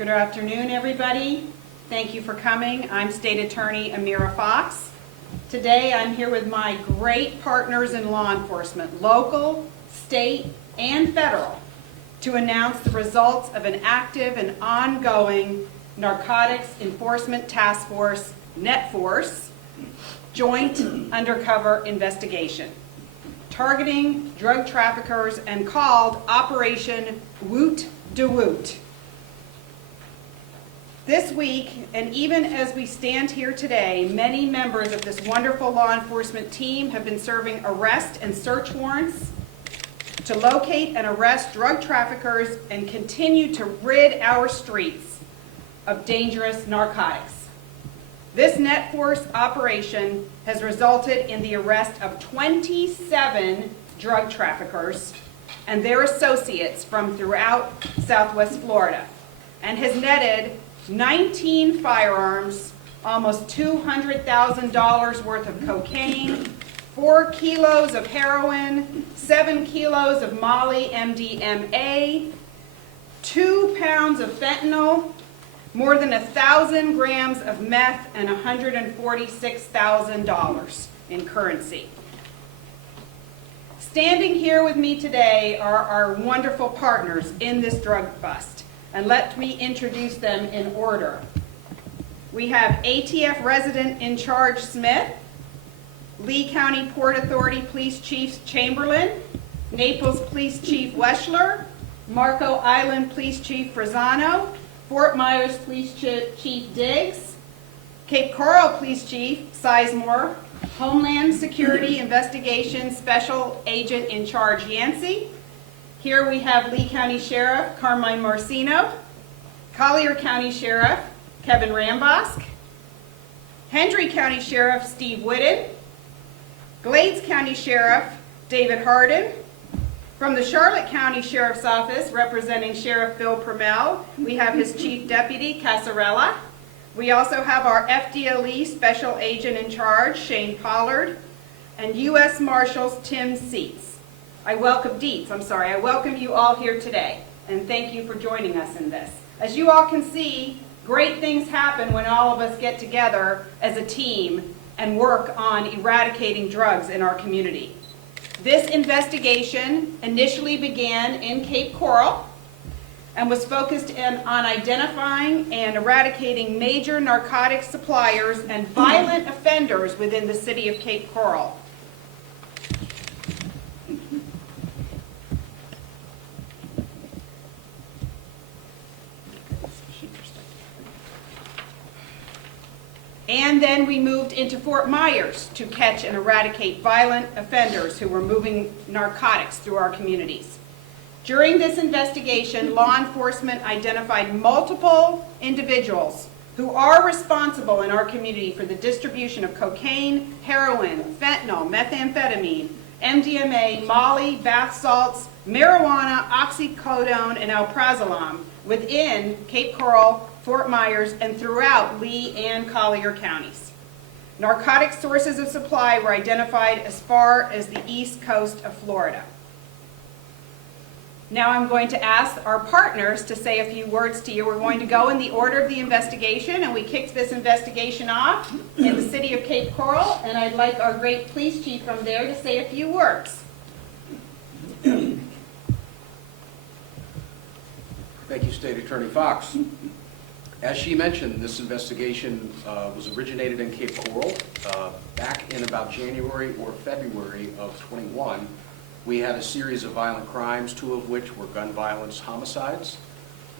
Good afternoon, everybody. Thank you for coming. I'm State Attorney Amira Fox. Today I'm here with my great partners in law enforcement, local, state, and federal, to announce the results of an active and ongoing Narcotics Enforcement Task Force, NETFORCE, joint undercover investigation targeting drug traffickers and called Operation Woot de Woot. This week, and even as we stand here today, many members of this wonderful law enforcement team have been serving arrest and search warrants to locate and arrest drug traffickers and continue to rid our streets of dangerous narcotics. This NETFORCE operation has resulted in the arrest of 27 drug traffickers and their associates from throughout Southwest Florida, and has netted 19 firearms, almost $200,000 worth of cocaine, 4 kilos of heroin, 7 kilos of Molly MDMA, 2 pounds of fentanyl, more than 1,000 grams of meth, and $146,000 in currency. Standing here with me today are our wonderful partners in this drug bust, and let me introduce them in order. We have ATF Resident in Charge Smith, Lee County Port Authority Police Chief Chamberlain, Naples Police Chief Weschler, Marco Island Police Chief Frazano, Fort Myers Police Chief Diggs, Cape Coral Police Chief Sizemore, Homeland Security Investigation Special Agent in Charge Yancey. Here we have Lee County Sheriff Carmine Marcino, Collier County Sheriff Kevin Rambosk, Hendry County Sheriff Steve Whitten, Glades County Sheriff David Hardin. From the Charlotte County Sheriff's Office, representing Sheriff Bill Permel, we have his Chief Deputy, Casarella. We also have our FDLE Special Agent in Charge, Shane Pollard, and U.S. Marshals, Tim Dietz. I welcome you all here today, and thank you for joining us in this. As you all can see, great things happen when all of us get together as a team and work on eradicating drugs in our community. This investigation initially began in Cape Coral and was focused on identifying and eradicating major narcotic suppliers and violent offenders within the city of Cape Coral. And then we moved into Fort Myers to catch and eradicate violent offenders who were moving narcotics through our communities. During this investigation, law enforcement identified multiple individuals who are responsible in our community for the distribution of cocaine, heroin, fentanyl, methamphetamine, MDMA, Molly, bath salts, marijuana, oxycodone, and alprazolam within Cape Coral, Fort Myers, and throughout Lee and Collier counties. Narcotic sources of supply were identified as far as the east coast of Florida. Now I'm going to ask our partners to say a few words to you. We're going to go in the order of the investigation, and we kicked this investigation off in the city of Cape Coral, and I'd like our great police chief from there to say a few words. Thank you, State Attorney Fox. As she mentioned, this investigation was originated in Cape Coral. Back in about January or February of 21, we had a series of violent crimes, 2 of which were gun violence homicides.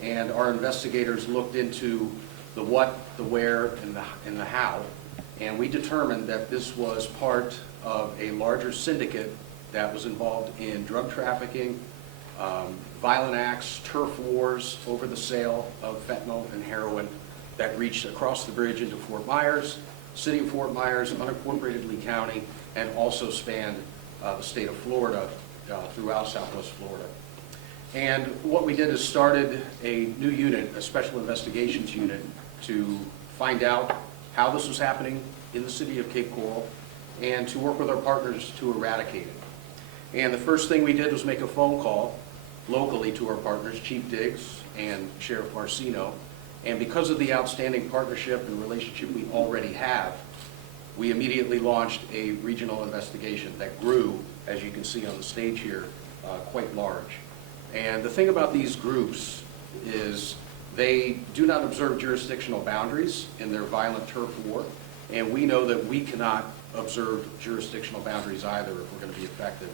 And our investigators looked into the what, the where, and the how. And we determined that this was part of a larger syndicate that was involved in drug trafficking, violent acts, turf wars over the sale of fentanyl and heroin that reached across the bridge into Fort Myers, city of Fort Myers, unincorporated Lee County, and also spanned the state of Florida throughout Southwest Florida. And what we did is started a new unit, a special investigations unit, to find out how this was happening in the city of Cape Coral and to work with our partners to eradicate it. And the first thing we did was make a phone call locally to our partners, Chief Diggs and Sheriff Marcino, And because of the outstanding partnership and relationship we already have, we immediately launched a regional investigation that grew, as you can see on the stage here, quite large. And the thing about these groups is they do not observe jurisdictional boundaries in their violent turf war, and we know that we cannot observe jurisdictional boundaries either if we're going to be effective.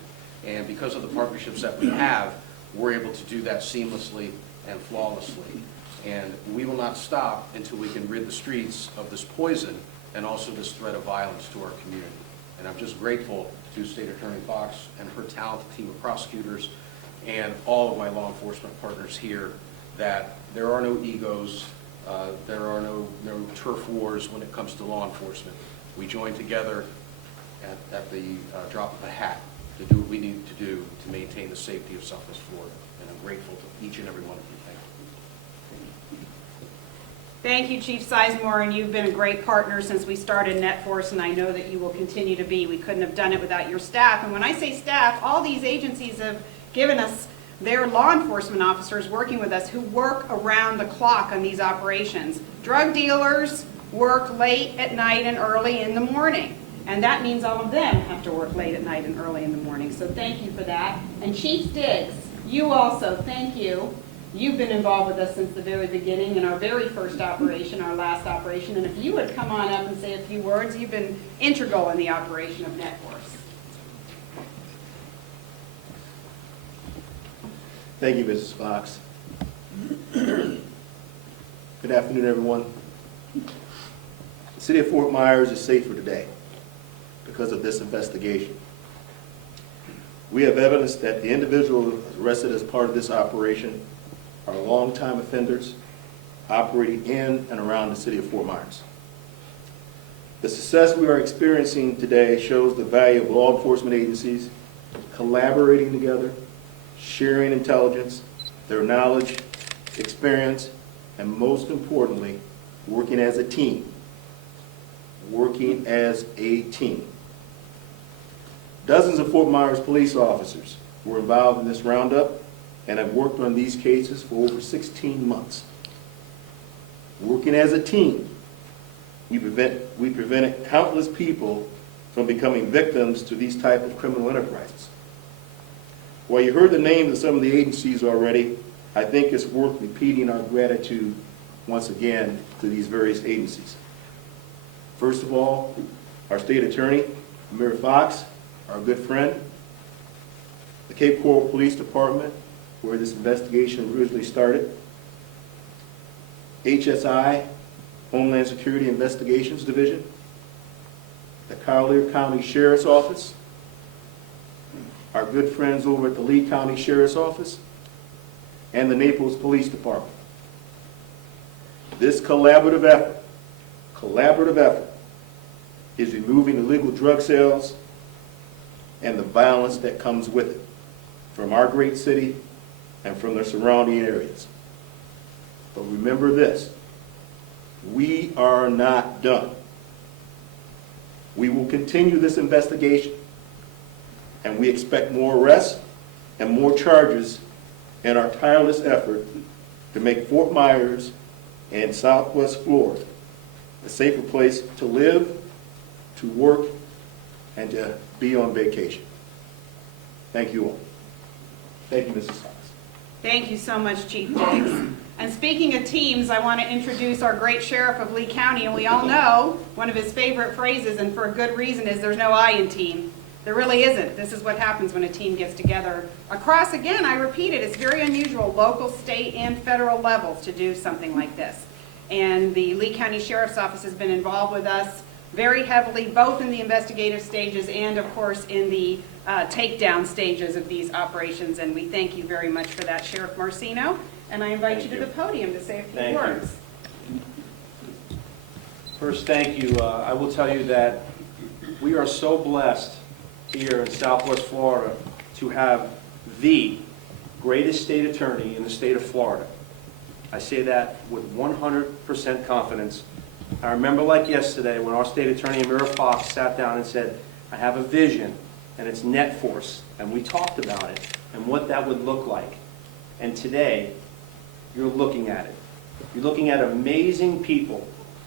And because of the partnerships that we have, we're able to do that seamlessly and flawlessly. And we will not stop until we can rid the streets of this poison and also this threat of violence to our community. And I'm just grateful to State Attorney Fox and her talented team of prosecutors and all of my law enforcement partners here that there are no egos, there are no turf wars when it comes to law enforcement. We join together at the drop of a hat to do what we need to do to maintain the safety of Southwest Florida. And I'm grateful to each and every one of you. Thank you, Chief Sizemore, and you've been a great partner since we started NetForce, and I know that you will continue to be. We couldn't have done it without your staff. And when I say staff, all these agencies have given us their law enforcement officers working with us who work around the clock on these operations. Drug dealers work late at night and early in the morning, and that means all of them have to work late at night and early in the morning. So thank you for that. And Chief Diggs, you also, thank you. You've been involved with us since the very beginning in our very first operation, our last operation, and if you would come on up and say a few words, you've been integral in the operation of NetForce. Thank you, Mrs. Fox. Good afternoon, everyone. The city of Fort Myers is safer today because of this investigation. We have evidence that the individuals arrested as part of this operation are longtime offenders operating in and around the city of Fort Myers. The success we are experiencing today shows the value of law enforcement agencies collaborating together, sharing intelligence, their knowledge, experience, and most importantly, working as a team. Working as a team. Dozens of Fort Myers police officers were involved in this roundup and have worked on these cases for over 16 months. Working as a team, we prevented countless people from becoming victims to these type of criminal enterprises. While you heard the names of some of the agencies already, I think it's worth repeating our gratitude once again to these various agencies. First of all, our State Attorney, Amira Fox, our good friend, the Cape Coral Police Department, where this investigation originally started, HSI, Homeland Security Investigations Division, the Collier County Sheriff's Office, our good friends over at the Lee County Sheriff's Office, and the Naples Police Department. This collaborative effort is removing illegal drug sales and the violence that comes with it from our great city and from the surrounding areas. But remember this, we are not done. We will continue this investigation, and we expect more arrests and more charges in our tireless effort to make Fort Myers and Southwest Florida a safer place to live, to work, and to be on vacation. Thank you all. Thank you, Mrs. Fox. Thank you so much, Chief Diggs. And speaking of teams, I want to introduce our great sheriff of Lee County, and we all know one of his favorite phrases, and for a good reason, is there's no I in team. There really isn't. This is what happens when a team gets together across, again, I repeat it, it's very unusual, local, state, and federal levels to do something like this. And the Lee County Sheriff's Office has been involved with us very heavily, both in the investigative stages and, of course, in the takedown stages of these operations, and we thank you very much for that, Sheriff Marcino. And I invite you to the podium to say a few words. First, thank you. I will tell you that we are so blessed here in Southwest Florida to have the greatest state attorney in the state of Florida. I say that with 100% confidence. I remember like yesterday when our state attorney Amira Fox sat down and said, I have a vision, and it's NetForce, and we talked about it and what that would look like. And today, you're looking at it. You're looking at amazing people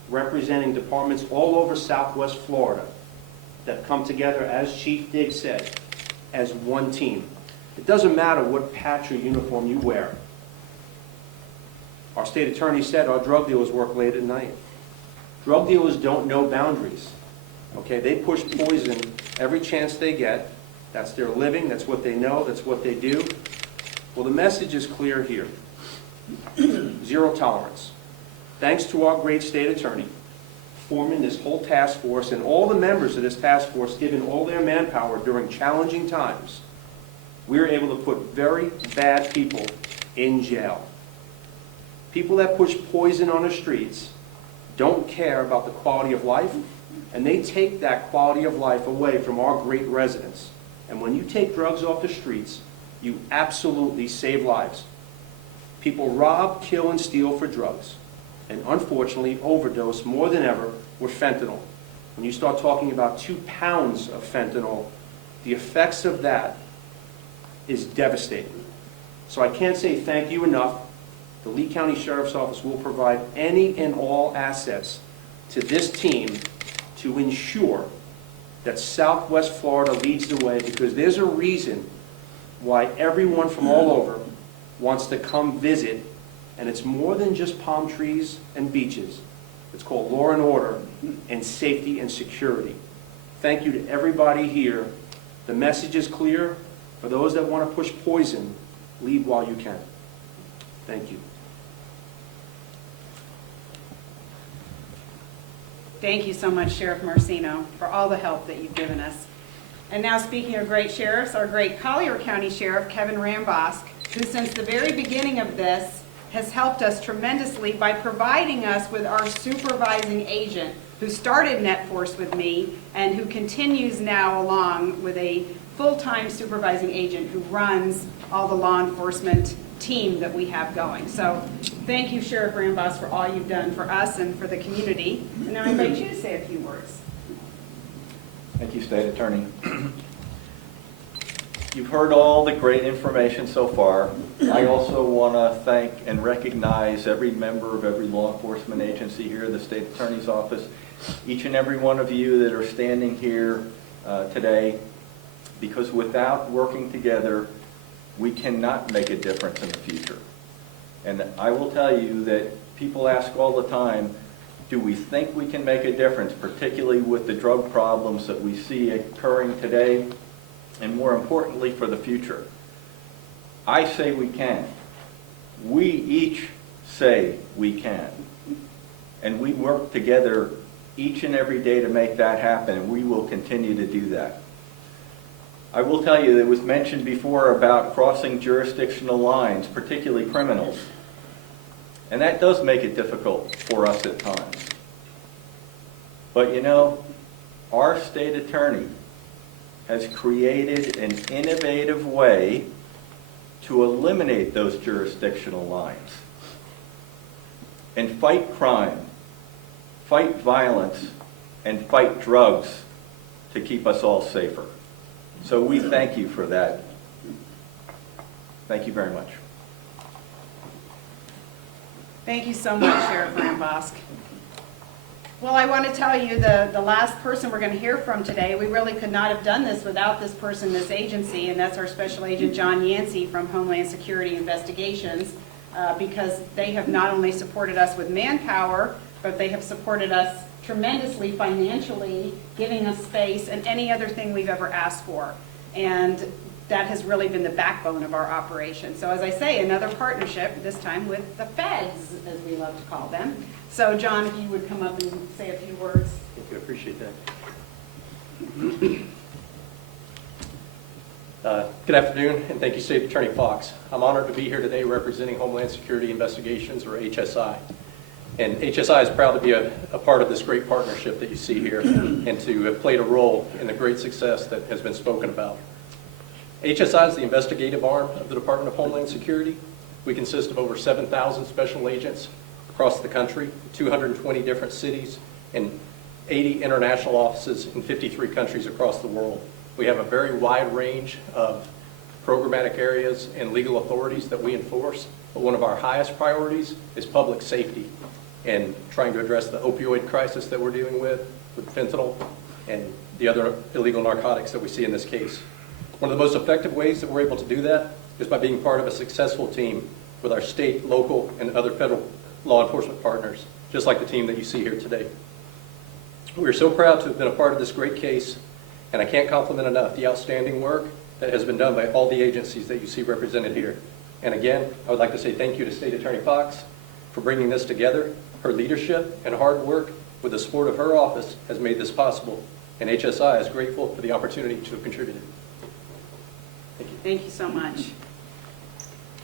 representing departments all over Southwest Florida that come together, as Chief Diggs said, as one team. It doesn't matter what patch or uniform you wear. Our state attorney said our drug dealers work late at night. Drug dealers don't know boundaries. Okay, they push poison every chance they get. That's their living, that's what they know, that's what they do. Well, the message is clear here. Zero tolerance. Thanks to our great state attorney forming this whole task force and all the members of this task force giving all their manpower during challenging times, we were able to put very bad people in jail. People that push poison on the streets don't care about the quality of life, and they take that quality of life away from our great residents. And when you take drugs off the streets, you absolutely save lives. People rob, kill, and steal for drugs, and unfortunately overdose more than ever with fentanyl. When you start talking about 2 pounds of fentanyl, the effects of that is devastating. So I can't say thank you enough. The Lee County Sheriff's Office will provide any and all assets to this team to ensure that Southwest Florida leads the way, because there's a reason why everyone from all over wants to come visit, and it's more than just palm trees and beaches. It's called law and order and safety and security. Thank you to everybody here. The message is clear. For those that want to push poison, leave while you can. Thank you. Thank you so much, Sheriff Marcino, for all the help that you've given us. And now, speaking of great sheriffs, our great Collier County Sheriff, Kevin Rambosk, who since the very beginning of this has helped us tremendously by providing us with our supervising agent, who started NetForce with me and who continues now along with a full-time supervising agent who runs all the law enforcement team that we have going. So thank you, Sheriff Rambosk, for all you've done for us and for the community. And now I invite you to say a few words. Thank you, State Attorney. You've heard all the great information so far. I also want to thank and recognize every member of every law enforcement agency here, the State Attorney's Office, each and every one of you that are standing here today, because without working together, we cannot make a difference in the future. And I will tell you that people ask all the time, do we think we can make a difference, particularly with the drug problems that we see occurring today, and more importantly for the future? I say we can. We each say we can. And we work together each and every day to make that happen, and we will continue to do that. I will tell you, it was mentioned before about crossing jurisdictional lines, particularly criminals. And that does make it difficult for us at times. But you know, our state attorney has created an innovative way to eliminate those jurisdictional lines and fight crime, fight violence, and fight drugs to keep us all safer. So we thank you for that. Thank you very much. Thank you so much, Sheriff Rambosk. Well, I want to tell you the last person we're going to hear from today, we really could not have done this without this person, this agency, and that's our Special Agent John Yancey from Homeland Security Investigations, because they have not only supported us with manpower, but they have supported us tremendously financially, giving us space and any other thing we've ever asked for. And that has really been the backbone of our operation. So as I say, another partnership, this time with the feds, as we love to call them. So John, if you would come up and say a few words. Thank you, I appreciate that. Good afternoon, and thank you, State Attorney Fox. I'm honored to be here today representing Homeland Security Investigations, or HSI. And HSI is proud to be a part of this great partnership that you see here and to have played a role in the great success that has been spoken about. HSI is the investigative arm of the Department of Homeland Security. We consist of over 7,000 special agents across the country, 220 different cities, and 80 international offices in 53 countries across the world. We have a very wide range of programmatic areas and legal authorities that we enforce, but one of our highest priorities is public safety and trying to address the opioid crisis that we're dealing with fentanyl and the other illegal narcotics that we see in this case. One of the most effective ways that we're able to do that is by being part of a successful team with our state, local, and other federal law enforcement partners, just like the team that you see here today. We're so proud to have been a part of this great case, and I can't compliment enough the outstanding work that has been done by all the agencies that you see represented here. And again, I would like to say thank you to State Attorney Fox for bringing this together. Her leadership and hard work with the support of her office has made this possible, and HSI is grateful for the opportunity to have contributed. Thank you. Thank you so much.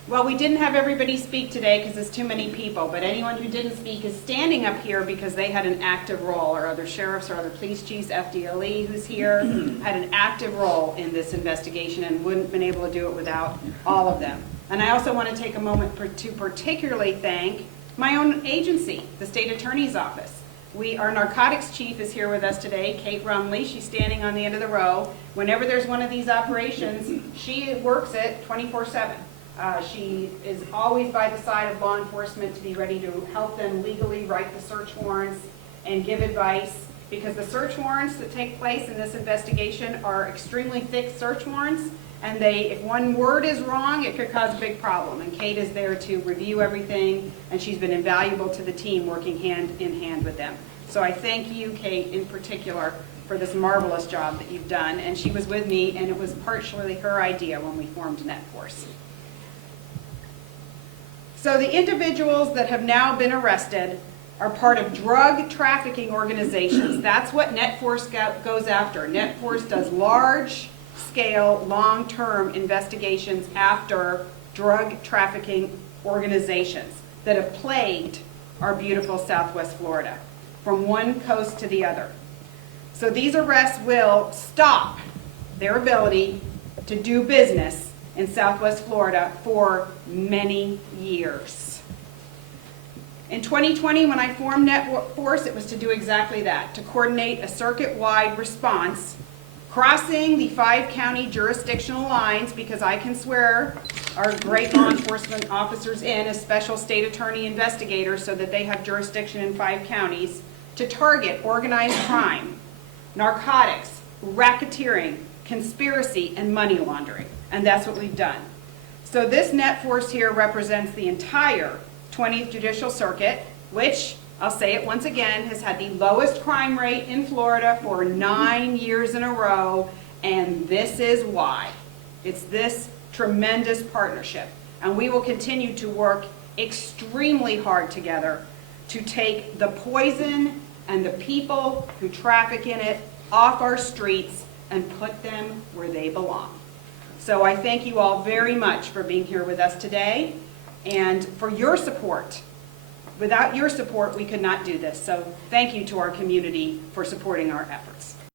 Well, we didn't have everybody speak today because there's too many people, but anyone who didn't speak is standing up here because they had an active role, or other sheriffs or other police chiefs, FDLE who's here, had an active role in this investigation and wouldn't have been able to do it without all of them. And I also want to take a moment to particularly thank my own agency, the State Attorney's Office. Our narcotics chief is here with us today, Kate Rumley. She's standing on the end of the row. Whenever there's one of these operations, she works it 24/7. She is always by the side of law enforcement to be ready to help them legally write the search warrants and give advice, because the search warrants that take place in this investigation are extremely thick search warrants, and if one word is wrong, it could cause a big problem. And Kate is there to review everything, and she's been invaluable to the team working hand in hand with them. So I thank you, Kate, in particular, for this marvelous job that you've done. And she was with me, and it was partially her idea when we formed NetForce. So the individuals that have now been arrested are part of drug trafficking organizations. That's what NetForce goes after. NetForce does large-scale, long-term investigations after drug trafficking organizations that have plagued our beautiful Southwest Florida, from one coast to the other. So these arrests will stop their ability to do business in Southwest Florida for many years. In 2020, when I formed NetForce, it was to do exactly that, to coordinate a circuit-wide response, crossing the 5-county jurisdictional lines, because I can swear our great law enforcement officers in as special state attorney investigators so that they have jurisdiction in 5 counties, to target organized crime, narcotics, racketeering, conspiracy, and money laundering. And that's what we've done. So this NetForce here represents the entire 20th Judicial Circuit, which, I'll say it once again, has had the lowest crime rate in Florida for 9 years in a row, and this is why. It's this tremendous partnership. And we will continue to work extremely hard together to take the poison and the people who traffic in it off our streets and put them where they belong. So I thank you all very much for being here with us today and for your support. Without your support, we could not do this. So thank you to our community for supporting our efforts.